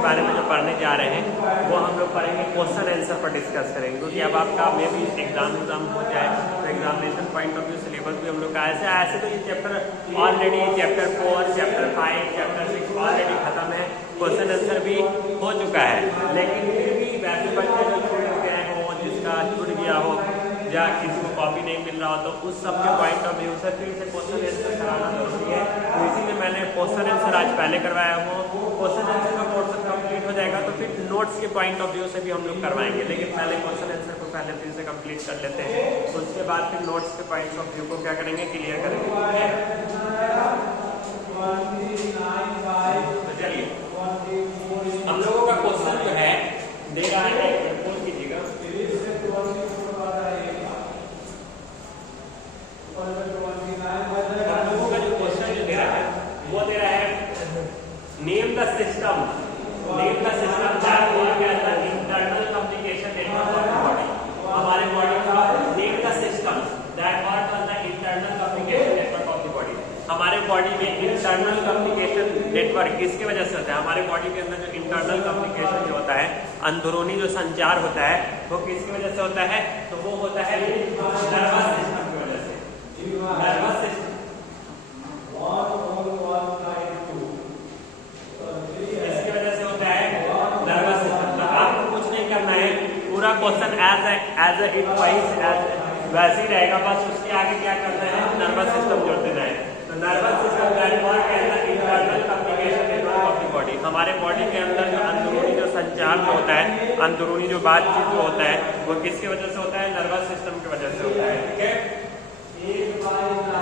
के बारे में जो पढ़ने जा रहे हैं वो हम लोग पढ़ेंगे, क्वेश्चन आंसर पर डिस्कस करेंगे, क्योंकि अब आपका मे भी एग्जाम हो जाए तो examination point of view syllabus भी हम लोग का ऐसे तो ये chapter already chapter 4, chapter 5, chapter 6 already खत्म है, क्वेश्चन आंसर भी हो चुका है, लेकिन फिर भी वैसे बच्चे जो छूट गए हो, जिसका छूट गया हो या किसी को कॉपी नहीं मिल रहा हो, तो उस सब के पॉइंट ऑफ व्यू से फिर से क्वेश्चन आंसर कराना जरूरी है। तो इसीलिए मैंने क्वेश्चन आंसर आज पहले करवाया हूँ। क्वेश्चन आंसर का पोर्शन कंप्लीट हो जाएगा तो फिर नोट्स के पॉइंट ऑफ व्यू से भी हम लोग करवाएंगे, लेकिन पहले क्वेश्चन आंसर को पहले फिर से कंप्लीट कर लेते हैं, तो उसके बाद फिर नोट्स के पॉइंट ऑफ व्यू को क्या करेंगे, क्लियर करेंगे। तो चलिए हम लोगों का क्वेश्चन जो है दे रहा है, बोल कीजिएगा, हम लोगों का जो क्वेश्चन जो दे रहा है वो दे रहा है name the system that work as the internal communication network of the body. हमारे बॉडी का name the system that work as the internal communication network of the body. हमारे बॉडी में इंटरनल कम्युनिकेशन नेटवर्क किसकी वजह से होता है, हमारे बॉडी के अंदर जो इंटरनल कम्युनिकेशन जो होता है, अंदरूनी जो संचार होता है, वो किसकी वजह से होता है, तो वो होता है नर्वस सिस्टम की वजह से। नर्वस सिस्टम इसकी वजह से होता है नर्वस सिस्टम। तो आपको कुछ नहीं करना है, पूरा क्वेश्चन एज इट वैसे ही रहेगा, बस उसके आगे क्या करना है, नर्वस सिस्टम जोड़ते जाए। तो nervous system that work as the internal communication network of the body. हमारे बॉडी के अंदर जो अंदरूनी जो संचार जो होता है, अंदरूनी जो बातचीत जो होता है, वो किसकी वजह से होता है, नर्वस सिस्टम की वजह से होता है। ठीक है,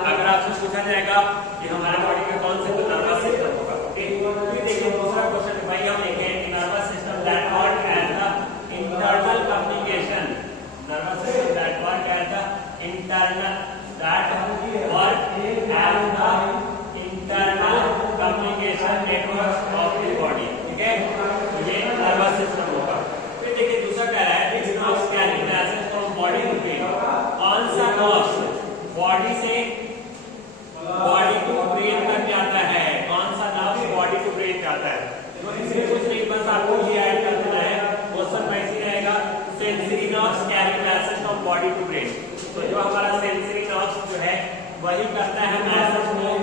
अगर आपसे पूछा जाएगा कि हमारे बॉडी में कौन से तो नर्वस सिस्टम होगा। ओके, ये देखिए दूसरा क्वेश्चन भाई हम लिखेंगे nervous system that work as the internal communication, nervous system that work as the internal communication network of the body. ठीक है, तो ये नर्वस सिस्टम होगा। फिर देखिए दूसरा क्या है, it's nerves carry message from body to brain. कौन सा नर्व बॉडी से बॉडी टू ब्रेन तक जाता है, कौन सा नर्व बॉडी टू ब्रेन जाता है, तो इसमें कुछ नहीं, बस आपको ये ऐड कर देना है, क्वेश्चन वैसे रहेगा, sensory nerves carry message from body to brain. तो जो हमारा सेंसरी नर्व्स जो है वही करता है मैसेज को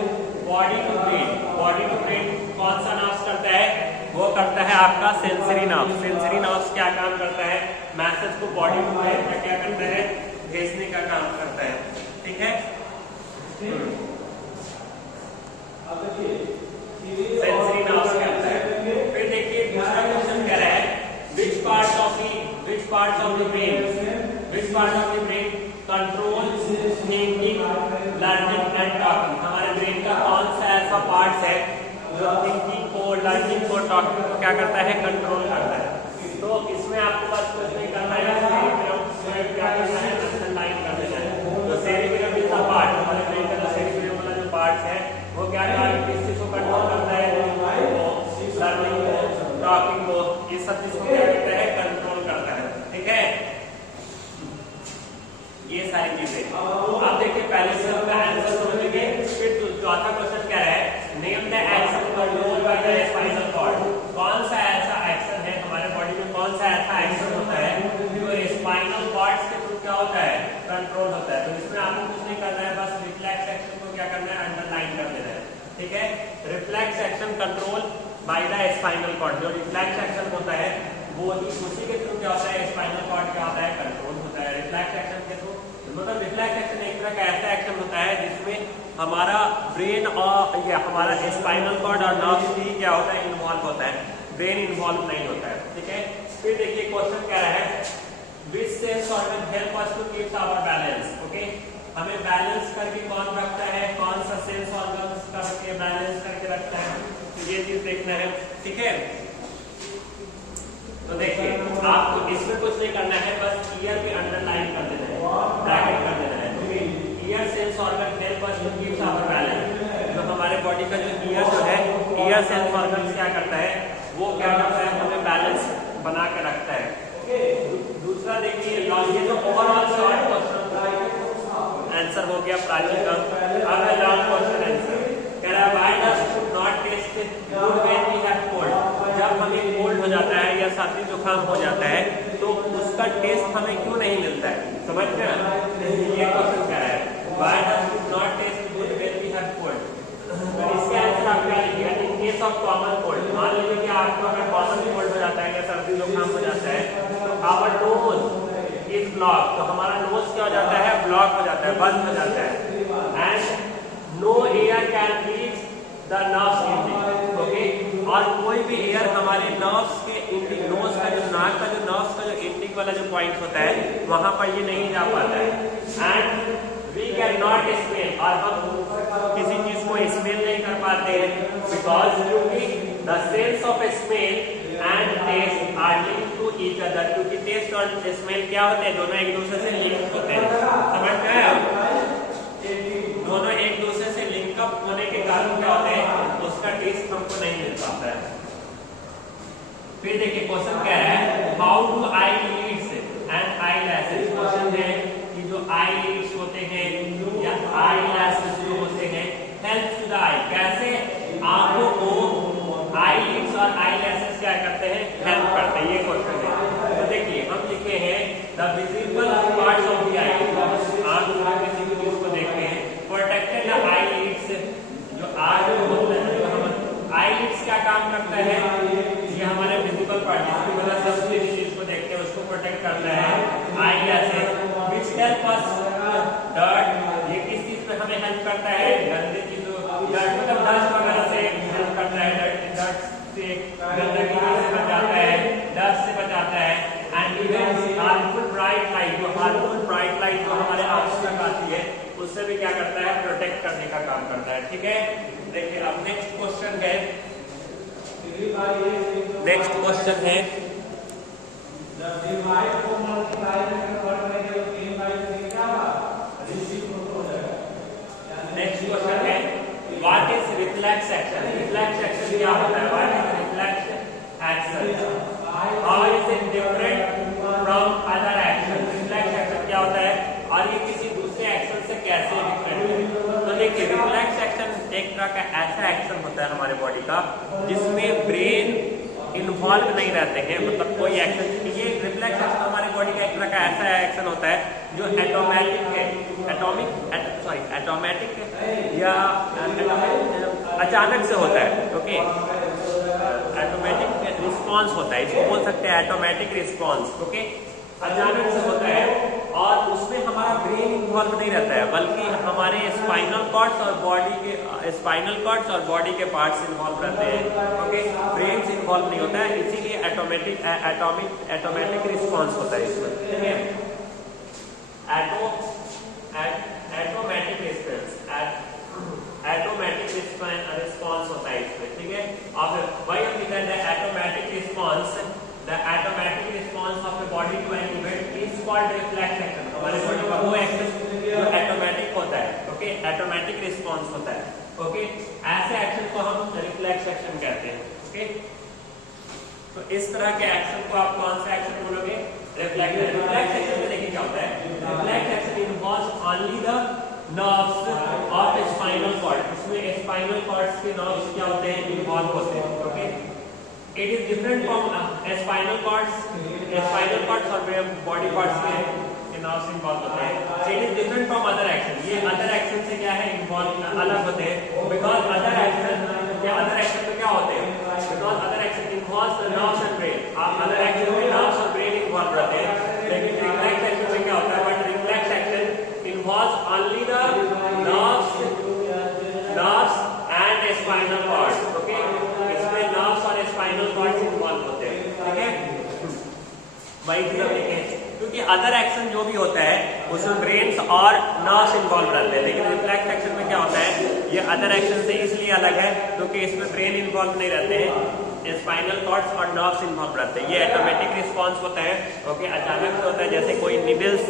body to brain. Body to brain कौन सा नर्व्स करता है, वो करता है आपका सेंसरी नर्व। सेंसरी नर्व्स क्या काम करता है, मैसेज को बॉडी टू ब्रेन में क्या करता है, भेजने का काम करता है। ठीक है, सेंसरी नर्व्स क्या होता है। फिर देखिए दूसरा क्वेश्चन क्या है, which parts of the brain control thinking, learning and talking। हमारे ब्रेन का कौन सा ऐसा पार्ट है जो थिंकिंग को, लर्निंग को, टॉकिंग को क्या करता है, कंट्रोल करता है। तो इसमें आपको बस कुछ नहीं करना है, क्या करना है, अंडरलाइन कर देना है। तो सेरिब्रम इज द पार्ट, हमारे ब्रेन का जो सेरिब्रम वाला जो पार्ट है वो क्या किस चीज को कंट्रोल करता है, लर्निंग को, टॉकिंग को, ये सब चीज को क्या करता है, कंट्रोल करता है। ठीक है, ये सारी चीजें। अब देखिए पहले से हम आंसर समझेंगे, फिर चौथा क्वेश्चन क्या है, name the action control by the spinal cord. कौन सा ऐसा एक्शन है हमारे बॉडी में, कौन सा ऐसा एक्शन होता है जो स्पाइनल कॉर्ड्स के थ्रू क्या होता है, कंट्रोल होता है। तो इसमें आपको कुछ नहीं करना है, बस रिफ्लेक्स एक्शन को क्या करना है, अंडरलाइन कर देना है। ठीक है, reflex action control by the spinal cord. जो रिफ्लेक्स एक्शन होता है वो उसी के थ्रू क्या होता है, स्पाइनल कॉर्ड क्या होता है, कंट्रोल होता है रिफ्लेक्स एक्शन के थ्रू। मतलब रिफ्लेक्स एक्शन एक तरह का ऐसा एक्शन होता है जिसमें हमारा ब्रेन और ये हमारा स्पाइनल कॉर्ड और नर्व्स भी क्या होता है, इन्वॉल्व होता है, ब्रेन इन्वॉल्व नहीं होता है। ठीक है, फिर देखिए क्वेश्चन क्या है, which sense organ help us to keep our balance। Okay, हमें बैलेंस करके कौन रखता है, कौन सा सेंस ऑर्गन करके बैलेंस करके रखता है, तो ये चीज देखना है। ठीक है, तो देखिए आपको इसमें कुछ नहीं करना है, बस ईयर पे अंडरलाइन कर देना है, ब्रैकेट कर देना है। Ear sense organ help us to keep our balance. जो हमारे बॉडी का जो ईयर जो है, ईयर सेंस ऑर्गन क्या करता है, वो क्या करता है, हमें बैलेंस बना के रखता है। दूसरा देखिए ये तो ओवरऑल शॉर्ट क्वेश्चन आंसर हो गया प्राचीन का। अब लॉन्ग क्वेश्चन आंसर कह रहा है, why does food not taste good when we have cold. जब हमें कोल्ड हो जाता है या सर्दी जुकाम हो जाता है तो उसका टेस्ट हमें क्यों नहीं मिलता है? समझ रहे हैं? ये क्वेश्चन क्या है, why does it not taste good when we have cold? तो इसका आंसर आप क्या लिखिएगा? In case of common cold, मान लीजिए कि आपको अगर कॉमन कोल्ड हो जाता है या सर्दी जुकाम हो जाता है तो आवर नोज इज ब्लॉक, तो हमारा नोज क्या हो जाता है? ब्लॉक हो जाता है, बंद हो जाता है, and no air can reach the nerves ending, okay. और कोई भी एयर हमारे नर्व्स के एंडिंग, नोज का जो नाक का जो नर्व्स का जो एंडिंग वाला जो पॉइंट होता है वहां पर ये नहीं जा पाता है, and we can not smell, और हम किसी चीज को स्मेल नहीं कर पाते हैं, बिकॉज क्योंकि the sense of smell and taste are linked to each other, क्योंकि टेस्ट और स्मेल क्या होते हैं? दोनों एक दूसरे से लिंक होते हैं। समझ में आया? दोनों एक दूसरे से लिंकअप होने के कारण क्या होते हैं? उसका टेस्ट हमको नहीं मिल पाता है। फिर देखिए क्वेश्चन क्या है, how do I Leeds and eye lashes, question है कि जो आई लीड्स होते हैं या आई लैशेस जो होते हैं हेल्प टू द आई, कैसे आंखों को आई लीड्स और आई लैशेस क्या करते हैं? हेल्प करते हैं, ये क्वेश्चन है। तो देखिए हम लिखे हैं the visible parts of the eye, आंख में किसी भी चीज को देखते हैं, प्रोटेक्टेड द आई लीड्स, जो आई होता है, आई लीड्स क्या काम करता है? ये हमारे विजिबल पार्ट जिसकी वजह से हम किसी चीज को देखते हैं उसको प्रोटेक्ट करता है। Eyelashes which help us dirt, ये किस चीज में हमें हेल्प करता है? गंदे चीजों, डर्ट मतलब डस्ट वगैरह से हेल्प करता है, डर्ट से, गंदगी से बचाता है, डस्ट से बचाता है, and even harmful bright light, जो हार्मफुल ब्राइट लाइट जो हमारे आंखों तक आती है उससे भी क्या करता है? प्रोटेक्ट करने का काम करता है। ठीक है, देखिए अब नेक्स्ट क्वेश्चन है, नेक्स्ट क्वेश्चन है what is reflex action? Reflex action क्या होता है? What is reflex action? How is it different from other action? Reflex action क्या होता है और ये किसी दूसरे एक्शन से कैसे डिफरेंट है? तो देखिए रिफ्लेक्स एक्शन एक तरह का ऐसा एक्शन होता है हमारे बॉडी का जिसमें ब्रेन इन्वॉल्व नहीं रहते हैं, मतलब कोई एक्शन, ये रिफ्लेक्स एक्शन हमारे बॉडी का एक तरह का ऐसा एक्शन होता है जो एटोमेटिक है, एटोमेटिक या अचानक से होता है, ओके। ऑटोमेटिक रिस्पॉन्स होता है, इसको बोल सकते हैं ऑटोमेटिक रिस्पॉन्स, ओके। अचानक से होता है और उसमें हमारा ब्रेन इन्वॉल्व नहीं रहता है, बल्कि हमारे स्पाइनल कॉर्ड्स और बॉडी के पार्ट्स इन्वॉल्व रहते हैं, ओके। ब्रेन से इन्वॉल्व नहीं होता है, इसीलिए एटोमेटिक रिस्पॉन्स होता है इसमें, ठीक है। एटोमेटिक रिस्पॉन्स होता है इसमें, ठीक है। अब वही हम लिखा है automatic response, the automatic response of the body to an event is called reflex action. हमारे बॉडी का वो एक्शन जो एटोमेटिक होता है, ओके, एटोमेटिक रिस्पॉन्स होता है, ओके। ऐसे एक्शन को हम रिफ्लेक्स एक्शन कहते हैं, ओके। तो इस तरह के एक्शन को आप कौन सा एक्शन बोलोगे? Reflex action. रिफ्लेक्स एक्शन में देखिए क्या होता है, reflex action involves only the nerves of spinal cord, इसमें स्पाइनल कॉर्ड्स के नर्व्स क्या होते हैं? इन्वॉल्व होते हैं, okay. It is different from spinal cords और बॉडी पार्ट्स के नर्व्स इन्वॉल्व होते हैं। It is different from other action, ये अदर एक्शन से क्या है? इन्वॉल्व अलग होते हैं, बिकॉज अदर एक्शन में क्या होते हैं? Because other action involves the nerves and brain, other action में नर्व्स और ब्रेन इन्वॉल्व रहते हैं, लेकिन रिफ्लेक्स एक्शन में क्या होता है? But reflex action involves only the nerves and spinal cord, okay. इसमें नर्व्स और स्पाइनल कॉर्ड्स इन्वॉल्व होते हैं, ठीक है। वही चीज हम लिखें, क्योंकि अदर एक्शन जो भी होता है उसमें ब्रेन्स और नर्व्स इन्वॉल्व रहते हैं, लेकिन रिफ्लेक्स एक्शन में क्या होता है? ये अदर एक्शन से इसलिए अलग है क्योंकि इसमें ब्रेन इन्वॉल्व नहीं रहते हैं, स्पाइनल कॉर्ड्स और नर्व्स इन्वॉल्व रहते हैं। ये ऑटोमेटिक रिस्पॉन्स होता है, ओके। अचानक से होता है, जैसे कोई निडल्स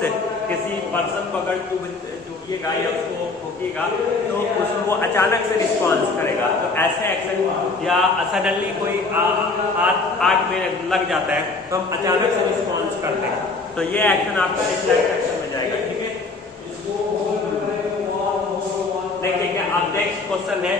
किसी पर्सन को अगर चुभिएगा या उसको ठोकिएगा तो उसको वो अचानक से रिस्पॉन्स करेगा। तो ऐसे एक्शन या सडनली कोई आर्ट में लग जाता है तो हम अचानक से रिस्पॉन्स करते हैं, तो ये एक्शन आपका रिफ्लेक्स एक्शन में जाएगा, ठीक है। देखिए क्या अब नेक्स्ट क्वेश्चन है,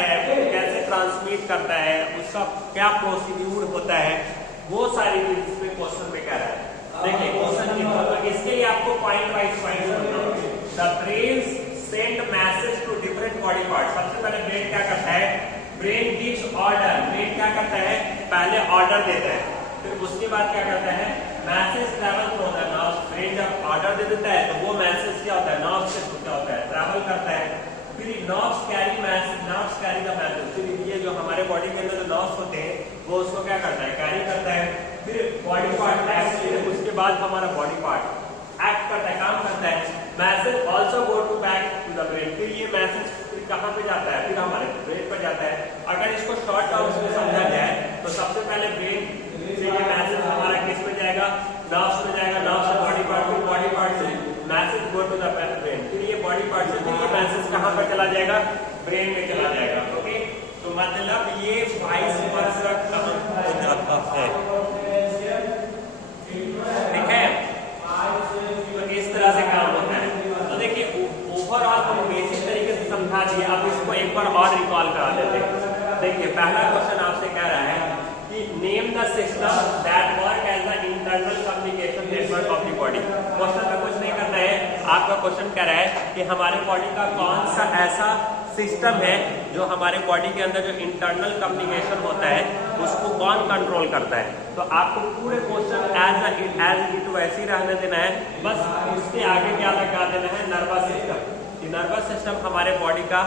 है, कैसे ट्रांसमिट करता है, उसका क्या प्रोसीड्यूर होता है, वो सारी चीज इसमें क्वेश्चन में कह रहा है। देखिए क्वेश्चन की तो इसके लिए आपको पॉइंट वाइज पॉइंट समझना होगा। The brain send message to different body part. सबसे पहले ब्रेन क्या करता है, ब्रेन गिव्स ऑर्डर। ब्रेन क्या करता है, पहले ऑर्डर देता है, फिर उसके बाद क्या करता है, message travel through the nerve. Brain जब ऑर्डर दे देता है तो वो मैसेज क्या होता है, नर्व से क्या होता है, ट्रैवल करता है। फिर nerves carry message, nerves carry the message. फिर ये जो हमारे बॉडी के अंदर जो नर्व्स होते हैं वो उसको क्या करता है, कैरी करता है। फिर बॉडी पार्ट एक्ट, उसके बाद हमारा बॉडी पार्ट एक्ट करता है, काम करता है। Message also go to back to the brain. फिर ये मैसेज फिर कहाँ पे जाता है, फिर हमारे ब्रेन पर जाता है। अगर इसको शॉर्ट टर्म्स में समझा जाए तो सबसे पहले ब्रेन से ये मैसेज हमारा किस में जाएगा, नर्व्स में जाएगा, नर्व से बॉडी पार्ट, फिर बॉडी पार्ट से message go to the brain. फिर ये बॉडी पार्ट से फिर ये मैसेज कहाँ पर चला जाएगा, ब्रेन में चला जाएगा। ओके, तो मतलब ये वाइस वर्सा काम हो जाता है, ठीक है। तो इस तरह से काम होता है। तो देखिए ओवरऑल हम बेसिक तरीके से समझा दिए, अब इसको एक बार और रिकॉल करा देते हैं। देखिए पहला क्वेश्चन आपसे कह रहा है कि name the system that work as the internal communication network of the body. Question में कुछ नहीं करना है, आपका क्वेश्चन कह रहा है कि हमारे बॉडी का कौन सा ऐसा सिस्टम है जो हमारे बॉडी के अंदर जो इंटरनल कम्युनिकेशन होता है उसको कौन कंट्रोल करता है। तो आपको पूरे क्वेश्चन एज इट वैसे ही रहने देना है, बस उसके आगे क्या लगा देना है, नर्वस सिस्टम। नर्वस सिस्टम हमारे बॉडी का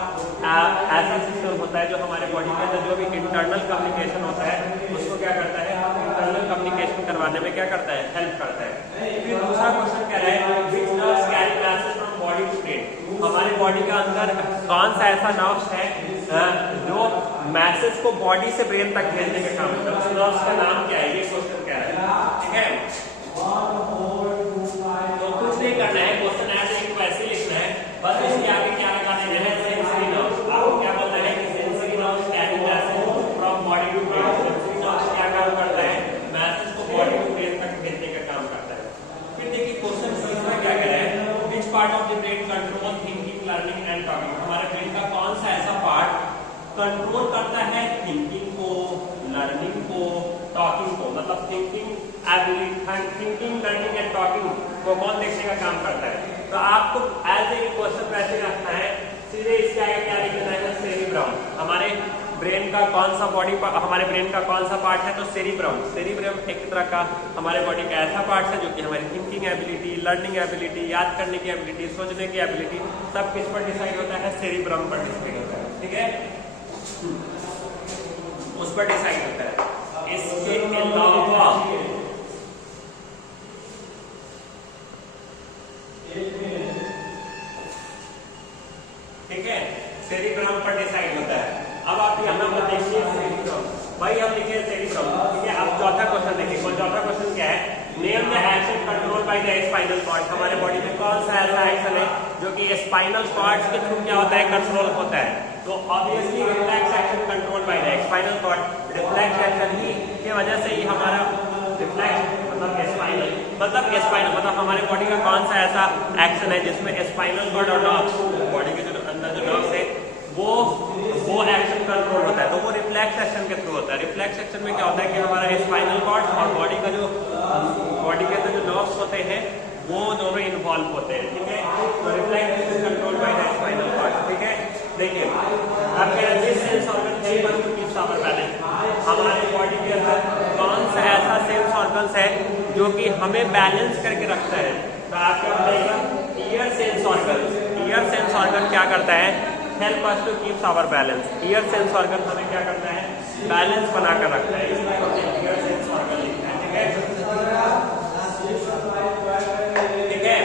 ऐसा सिस्टम होता है जो हमारे बॉडी के अंदर जो भी इंटरनल कम्युनिकेशन होता है उसको क्या करता है, इंटरनल कम्युनिकेशन करवाने में क्या करता है, हेल्प करता है। फिर दूसरा क्वेश्चन कह रहा है which nerves carry message from body to brain. हमारे बॉडी का अंदर कौन सा ऐसा नर्व्स है जो मैसेज को बॉडी से ब्रेन तक भेजने का काम करता है, उस नर्व्स का नाम क्या है, ये क्वेश्चन कह रहा है, ठीक है। तो कुछ नहीं करना है, क्वेश्चन ऐसे ही वैसे लिखना है, बस इसके आगे क्या लगा देना है, सेंसरी नर्व्स। आपको क्या बोलना है कि sensory nerves carry message from body to brain. Sensory nerves क्या काम करता है, मैसेज को बॉडी टू ब्रेन तक भेजने का काम करता है। फिर देखिए क्वेश्चन तीसरा क्या कह रहा है, which part of the brain control thinking, learning and talking. हमारे ब्रेन का कौन सा ऐसा पार्ट कंट्रोल करता है थिंकिंग को, लर्निंग को, टॉकिंग को। मतलब थिंकिंग लर्निंग एंड टॉकिंग को कौन देखने का काम करता है। तो आपको एज ए क्वेश्चन वैसे रखना है, सीधे इसके आगे क्या लिखना है, सेरिब्रम। हमारे ब्रेन का कौन सा हमारे ब्रेन का कौन सा पार्ट है, तो सेरिब्रम। सेरिब्रम एक तरह का हमारे बॉडी का ऐसा पार्ट है जो कि हमारी थिंकिंग एबिलिटी, लर्निंग एबिलिटी, याद करने की एबिलिटी, सोचने की एबिलिटी सब किस पर डिसाइड होता है, सेरिब्रम पर डिसाइड होता है, ठीक है, उस पर डिसाइड होता है। इसके अलावा ठीक है, सेरिब्रम पर डिसाइड होता है। अब आप यहाँ पर देखिए सेरिब्रम, भाई हम लिखे सेरिब्रम, ठीक है। अब चौथा क्वेश्चन देखिए, चौथा क्वेश्चन क्या है, name the action control by the spinal cord. हमारे बॉडी में कौन सा ऐसा एक्शन है जो कि स्पाइनल कॉर्ड के थ्रू क्या होता है, कंट्रोल होता है। तो obviously reflex action control by the spinal cord. Reflex action ही की वजह से ही हमारा रिफ्लेक्स मतलब हमारे बॉडी का कौन सा ऐसा एक्शन है जिसमें स्पाइनल कॉर्ड और नर्व्स, बॉडी के जो अंदर जो नर्व्स है वो एक्शन कंट्रोल होता है, तो वो रिफ्लेक्स एक्शन के थ्रू होता है। रिफ्लेक्स एक्शन में क्या होता है कि हमारा स्पाइनल कॉर्ड और बॉडी के अंदर जो नर्व्स होते हैं वो दोनों इन्वॉल्व होते हैं, ठीक है। तो reflex action control by the spinal cord, ठीक है। देखिए अब कह रहे हैं sense organ cable to keep sour balance. हमारे बॉडी के अंदर कौन सा ऐसा सेंस ऑर्गन्स है जो कि हमें बैलेंस करके रखता है, तो आप क्या बताइएगा, ear sense organ. Ear sense organ क्या करता है, help us to keep our balance. Ear sense organ हमें क्या करता है, बैलेंस बनाकर रखता है, इसलिए हमने ईयर सेंस ऑर्गन लिखा है, ठीक है, ठीक है।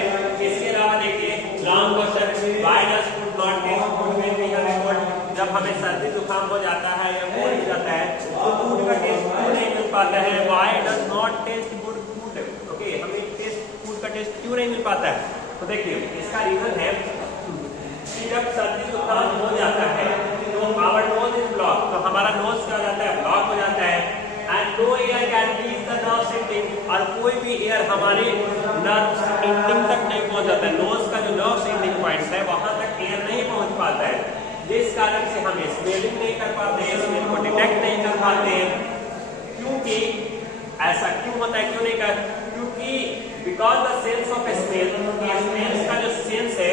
इसके अलावा देखिए long question, why does food not taste good when we have a cold. जब हमें सर्दी जुकाम हो जाता है या कोल्ड हो जाता है तो फूड का टेस्ट क्यों नहीं मिल पाता है, why does not taste good food. Okay, हमें फूड का टेस्ट क्यों नहीं मिल पाता है, तो देखिए इसका रीजन है कि जब सर्दी जुकाम हो जाता है तो आवर नोज इज ब्लॉक, तो हमारा नोज क्या हो जाता है, ब्लॉक हो जाता है, and no air can reach the nerve ending, और कोई भी एयर हमारे नर्व एंडिंग तक नहीं पहुंच जाता है। नोज का जो नर्व एंडिंग पॉइंट है वहां तक एयर नहीं पहुंच पाता है। जिस कारण से हम स्मेलिंग नहीं कर पाते, स्मेल को डिटेक्ट नहीं कर पाते। क्योंकि ऐसा क्यों होता है, क्यों नहीं कर, क्योंकि because the sense of smell, smells का जो सेंस है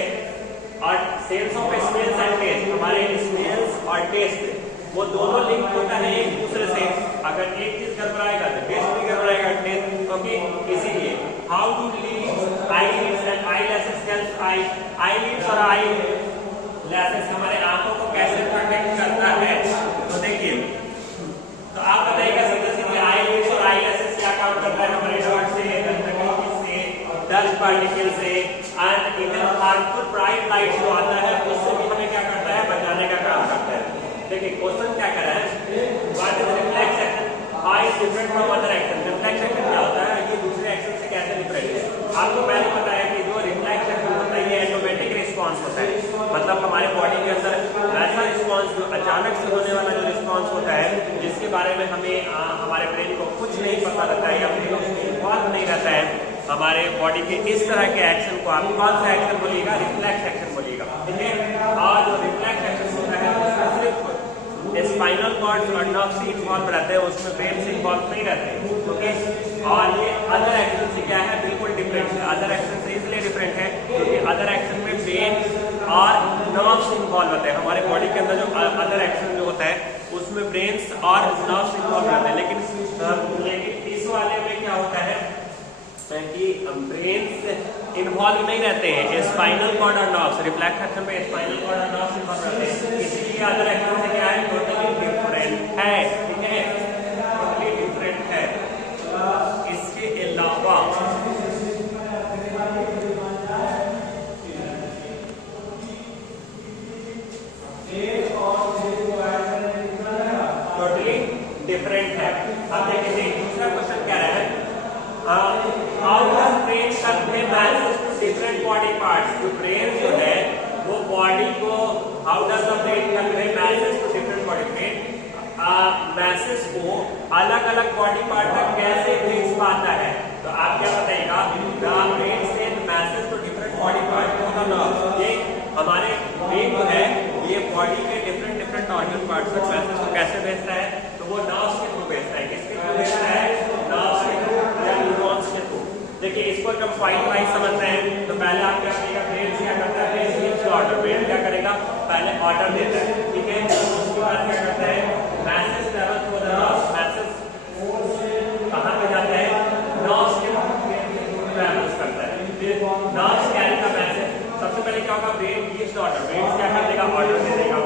और sense of smells and taste, हमारे स्मेल्स और टेस्ट वो दोनों लिंक होता है एक दूसरे से। अगर एक चीज गड़बड़ाएगा तो टेस्ट भी गड़बड़ाएगा, टेस्ट ओके। इसीलिए how do lids, eyelids and eyelashes help eyelids और आईलैशेस हमारे आंखों को कैसे प्रोटेक्ट करता है। तो देखिए, तो आप बताइएगा सीधा सीधे आईलिड्स और आईलैशेस क्या काम करता है हमारे डॉट से, डस्ट पार्टिकल से and even harmful bright light जो आता है उससे भी हमें क्या करता है, बचाने का काम करता है। देखिए क्वेश्चन क्या कर रहा है, what is reflex action, how is different from other action. Reflex action क्या होता है, ये दूसरे एक्शन से कैसे डिफरेंट है। आपको पहले पता है कि जो रिफ्लेक्स एक्शन होता है ये ऑटोमेटिक रिस्पांस होता है, मतलब हमारे बॉडी के अंदर ऐसा रिस्पांस जो अचानक से होने वाला जो रिस्पांस होता है जिसके बारे में हमें हमारे ब्रेन को कुछ नहीं पता लगता है या फिर उसमें इन्वॉल्व नहीं रहता है। हमारे बॉडी के इस तरह के एक्शन को आप कौन सा एक्शन बोलिएगा, रिफ्लेक्स एक्शन बोलिएगा, ठीक है। और जो रिफ्लेक्स एक्शन होता है उसमें सिर्फ स्पाइनल कॉर्ड और नर्व से इन्वॉल्व रहते हैं, उसमें ब्रेन से इन्वॉल्व नहीं रहते, ओके। और ये अदर एक्शन से क्या है, बिल्कुल डिफरेंट है। अदर एक्शन से इसलिए डिफरेंट है क्योंकि अदर एक्शन में ब्रेन और नर्व्स इन्वॉल्व होते हैं। हमारे बॉडी के अंदर जो अदर एक्शन जो होता है उसमें ब्रेन्स और नर्व्स इन्वॉल्व रहते हैं, लेकिन इस वाले में क्या होता है कि ब्रेन्स इन्वॉल्व नहीं रहते हैं, स्पाइनल कॉर्ड और नर्व्स। रिफ्लेक्स एक्शन में स्पाइनल कॉर्ड और नर्व्स इन्वॉल्व रहते हैं, इसलिए अदर एक्शन से क्या है, टोटली डिफरेंट है, ठीक है, टोटली डिफरेंट है। इसके अलावा टोटली डिफरेंट है। अब देखिए दूसरा क्वेश्चन क्या है, how does brain convey message to different body parts. जो ब्रेन जो है वो बॉडी को, how does the brain convey message to different body, brain message को अलग अलग बॉडी पार्ट तक कैसे भेज पाता है। तो आप क्या बताइएगा, the brain send message to different body part to the nerve. ये हमारे ब्रेन जो है ये बॉडी के डिफरेंट ऑर्गन पार्ट्स तक मैसेज को कैसे भेजता है, तो वो नर्व्स के थ्रू भेजता है। किसके थ्रू भेजता है, नर्व्स के थ्रू या न्यूरॉन्स के थ्रू। देखिए इसको जब फाइन वाइज समझते हैं तो पहले आप क्या करिएगा, ब्रेन क्या करता है, ऑर्डर, ब्रेन क्या करेगा, पहले ऑर्डर देता है, ठीक है। उसके बाद क्या करता है, message travel through the nerves, message कहां पे जाता है, नर्व्स के थ्रू ट्रैवल करता है, फिर नर्व्स कैरी द मैसेज। सबसे पहले क्या होगा, ब्रेन गिव्स ऑर्डर, ब्रेन क्या कर देगा, ऑर्डर दे देगा।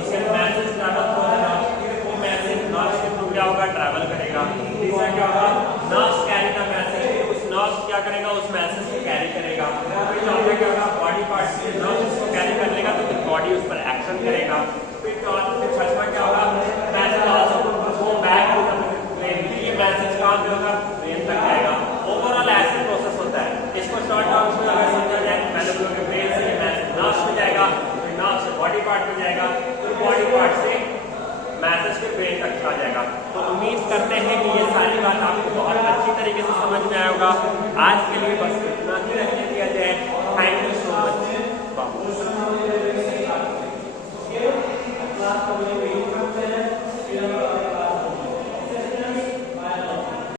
उसके बाद message travel through the nerves, फिर वो मैसेज नर्व्स के थ्रू क्या होगा, ट्रैवल करेगा। तीसरा क्या होगा, नर्व्स कैरी द मैसेज, उस नर्व्स क्या करेगा, उस मैसेज को कैरी करेगा। फिर चौथा क्या होगा, बॉडी पार्ट्स से नर्व्स को कैरी कर लेगा तो फिर बॉडी उस पर एक्शन करेगा। फिर छठवां क्या होगा, message also go back to the brain, ये मैसेज कहां पे होगा, ब्रेन तक जाएगा। ओवरऑल ऐसे प्रोसेस होता है। इसको शॉर्ट टर्म्स में अगर समझा जाए तो पहले बोलोगे ब्रेन से मैसेज नर्व्स में जाएगा, फिर नर्व्स से बॉडी पार्ट में जाएगा, फिर बॉडी पार्ट से मैसेज के ब्रेन तक आ जाएगा। तो उम्मीद करते हैं कि ये सारी बात आपको बहुत अच्छी तरीके से समझ में आया होगा। आज के लिए बस इतना ही रखने दिया जाए। Thank you so much.